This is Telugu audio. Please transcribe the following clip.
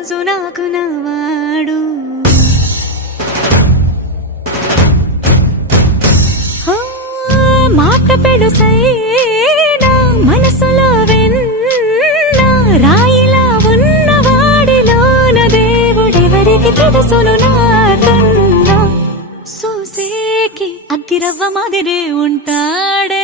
రోజు నాకు నవాడు మాట పెడుసైనా మనసులో వెన్న రాయిలా ఉన్నవాడిలోన దేవుడెవరికి తెలుసును నాకన్నా చూసేకి అగ్గిరవ్వ మాదిరే ఉంటాడే